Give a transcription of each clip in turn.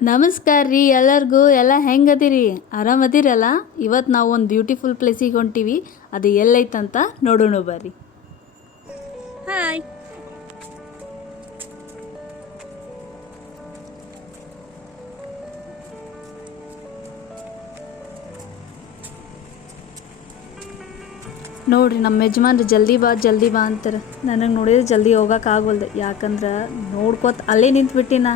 ನಮಸ್ಕಾರ ರೀ ಎಲ್ಲರಿಗೂ. ಎಲ್ಲ ಹೆಂಗದಿರಿ? ಆರಾಮದಿರಲ್ಲ? ಇವತ್ತು ನಾವು ಒಂದು ಬ್ಯೂಟಿಫುಲ್ ಪ್ಲೇಸಿಗೆ ಹೊಂಟೀವಿ. ಅದು ಎಲ್ಲೈತಂತ ನೋಡೋಣ ಬರ್ರಿ. ಹಾಯ್. ನೋಡ್ರಿ, ನಮ್ಮ ಯಜಮಾನ್ರು ಜಲ್ದಿ ಬಾ ಅಂತಾರೆ. ನನಗೆ ನೋಡಿದ್ರೆ ಜಲ್ದಿ ಹೋಗಕ್ಕೆ ಆಗೋಲ್ದು, ಯಾಕಂದ್ರೆ ನೋಡ್ಕೋತ ಅಲ್ಲೇ ನಿಂತ್ಬಿಟ್ಟಿನ.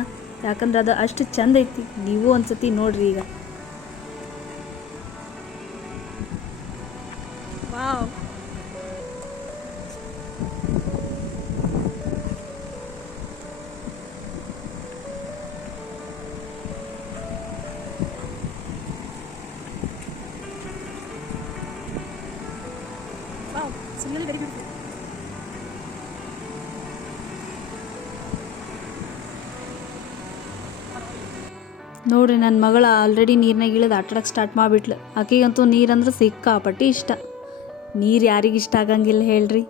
ಯಾಕಂದ್ರೆ ಅದು ಅಷ್ಟು ಚಂದ ಐತಿ. ನೀವು ಒಂದ್ಸತಿ ನೋಡ್ರಿ ಈಗ. Wow, it's really very beautiful. ನೋಡ್ರಿ, ನನ್ನ ಮಗಳ ಆಲ್ರೆಡಿ ನೀರಿನಾಗ ಇಳಿದು ಆಟಾಡಕ್ಕೆ ಸ್ಟಾರ್ಟ್ ಮಾಡಿಬಿಟ್ಲು. ಆಕೆಗಂತೂ ನೀರಂದ್ರೆ ಸಿಕ್ಕಾಪಟ್ಟಿ ಇಷ್ಟ. ನೀರು ಯಾರಿಗೆ ಇಷ್ಟ ಆಗಂಗಿಲ್ಲ ಹೇಳ್ರಿ.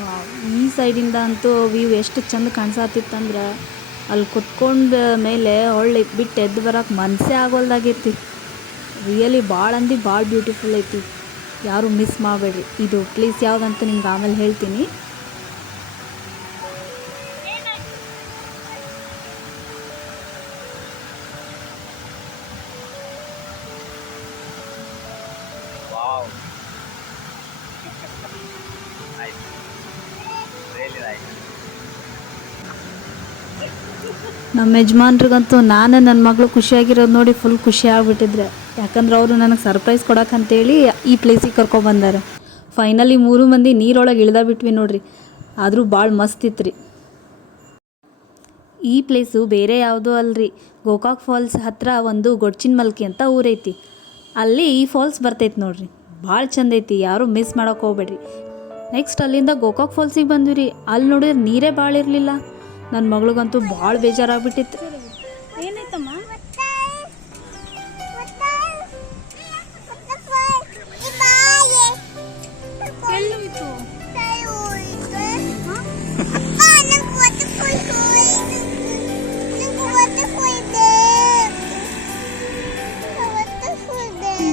ವಾವ್, ಈ ಸೈಡಿಂದ ಅಂತೂ ವ್ಯೂ ಎಷ್ಟು ಚಂದ ಕಾಣಿಸತ್ತಿತ್ತಂದ್ರೆ ಅಲ್ಲಿ ಕುತ್ಕೊಂಡ ಮೇಲೆ ಹೊಳ್ಳಿ ಬಿಟ್ಟು ಎದ್ದು ಬರೋಕೆ ಮನಸ್ಸೇ ಆಗೋಲ್ದಾಗೈತಿ. ರಿಯಲಿ ಭಾಳ ಭಾಳ ಬ್ಯೂಟಿಫುಲ್ ಐತಿ. ಯಾರು ಮಿಸ್ ಮಾಡಬೇಡ್ರಿ. ಇದು ಪ್ಲೇಸ್ ಯಾವುದಂತ ನಿಮ್ಗೆ ಆಮೇಲೆ ಹೇಳ್ತೀನಿ. ನಮ್ಮ ಯಜಮಾನ್ರಿಗಂತೂ ನಾನು ನನ್ನ ಮಗಳು ಖುಷಿಯಾಗಿರೋದು ನೋಡಿ ಫುಲ್ ಖುಷಿ ಆಗಿಬಿಟ್ಟಿದ್ರೆ. ಯಾಕಂದ್ರೆ ಅವರು ನನಗೆ ಸರ್ಪ್ರೈಸ್ ಕೊಡೋಕ್ಕಂತೇಳಿ ಈ ಪ್ಲೇಸಿಗೆ ಕರ್ಕೊಬಂದಾರ. ಫೈನಲಿ 3 ಮಂದಿ ನೀರೊಳಗೆ ಇಳ್ದ ಬಿಟ್ವಿ ನೋಡ್ರಿ. ಆದರೂ ಭಾಳ ಮಸ್ತ್ ಇತ್ತು ರೀ. ಈ ಪ್ಲೇಸು ಬೇರೆ ಯಾವುದೂ ಅಲ್ರಿ, ಗೋಕಾಕ್ ಫಾಲ್ಸ್ ಹತ್ರ ಒಂದು ಗೊಡ್ಚಿನ ಮಲ್ಕಿ ಅಂತ ಊರೈತಿ. ಅಲ್ಲಿ ಈ ಫಾಲ್ಸ್ ಬರ್ತೈತಿ ನೋಡ್ರಿ. ಭಾಳ ಚಂದ ಐತಿ, ಯಾರೂ ಮಿಸ್ ಮಾಡೋಕೆ ಹೋಗ್ಬೇಡ್ರಿ. ನೆಕ್ಸ್ಟ್ ಅಲ್ಲಿಂದ ಗೋಕಾಕ್ ಫಾಲ್ಸಿಗೆ ಬಂದ್ವಿ ರೀ. ಅಲ್ಲಿ ನೋಡಿದ್ರೆ ನೀರೇ ಭಾಳ ಇರಲಿಲ್ಲ. ನನ್ನ ಮಗಳಿಗಂತೂ ಭಾಳ ಬೇಜಾರಾಗ್ಬಿಟ್ಟಿತ್ತು. ಏನಾಯ್ತಮ್ಮ?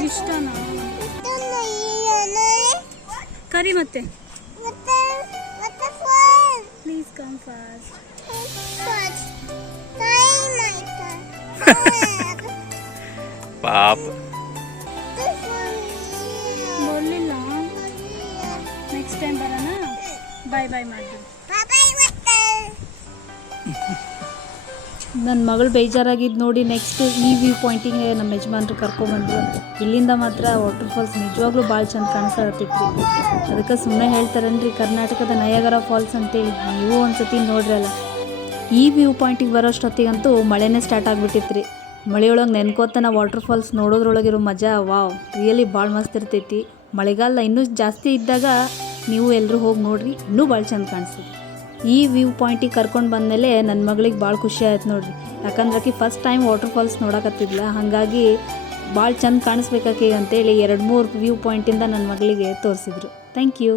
ಇಷ್ಟನಾ? ಕರಿ ಮತ್ತೆ. Please come fast. ಪಾಪ ಬರಲಿಲ್ಲ. ನೆಕ್ಸ್ಟ್ ಟೈಮ್ ಬರೋಣ. ಬಾಯ್ ಮಾಡಿ. ನನ್ನ ಮಗಳು ಬೇಜಾರಾಗಿದ್ದು ನೋಡಿ ನೆಕ್ಸ್ಟ್ ಈ ವ್ಯೂ ಪಾಯಿಂಟಿಗೆ ನಮ್ಮ ಯಜಮಾನ್ರು ಕರ್ಕೊಂಬಂದ್ರು. ಇಲ್ಲಿಂದ ಮಾತ್ರ ವಾಟರ್ ಫಾಲ್ಸ್ ನಿಜವಾಗ್ಲೂ ಭಾಳ ಚಂದ ಕಾಣಿಸತ್ತಿತ್ತು. ಅದಕ್ಕೆ ಸುಮ್ಮನೆ ಹೇಳ್ತಾರನ್ರಿ ಕರ್ನಾಟಕದ ನಯಾಗರ ಫಾಲ್ಸ್ ಅಂತೇಳಿ. ನೀವು ಒಂದ್ಸತಿ ನೋಡ್ರಲ್ಲ. ಈ ವ್ಯೂ ಪಾಯಿಂಟಿಗೆ ಬರೋಷ್ಟೊತ್ತಿಗಂತೂ ಮಳೆನೇ ಸ್ಟಾರ್ಟ್ ಆಗಿಬಿಟ್ಟಿತ್ತು ರೀ. ಮಳೆಯೊಳಗೆ ನೆನ್ಕೋತನ ವಾಟರ್ ಫಾಲ್ಸ್ ನೋಡೋದ್ರೊಳಗಿರೋ ಮಜಾ ವಾವ್, ರಿಯಲಿ ಭಾಳ ಮಸ್ತ್ ಇರ್ತೈತಿ. ಮಳೆಗಾಲ ಇನ್ನೂ ಜಾಸ್ತಿ ಇದ್ದಾಗ ನೀವು ಎಲ್ಲರೂ ಹೋಗಿ ನೋಡ್ರಿ, ಇನ್ನೂ ಭಾಳ ಚಂದ ಕಾಣಿಸ್ತೈತಿ. ಈ ವ್ಯೂ ಪಾಯಿಂಟಿಗೆ ಕರ್ಕೊಂಡು ಬಂದಮೇಲೆ ನನ್ನ ಮಗಳಿಗೆ ಭಾಳ ಖುಷಿ ಆಯ್ತು ನೋಡ್ರಿ. ಯಾಕಂದ್ರೆ ಆಕೆ ಫಸ್ಟ್ ಟೈಮ್ ವಾಟರ್ ಫಾಲ್ಸ್ ನೋಡಕತ್ತಿದ್ಲ. ಹಾಗಾಗಿ ಭಾಳ ಚಂದ ಕಾಣಿಸ್ಬೇಕಾಕಿ ಅಂತೇಳಿ 2-3 ವ್ಯೂ ಪಾಯಿಂಟಿಂದ ನನ್ನ ಮಗಳಿಗೆ ತೋರಿಸಿದ್ರು. Thank you.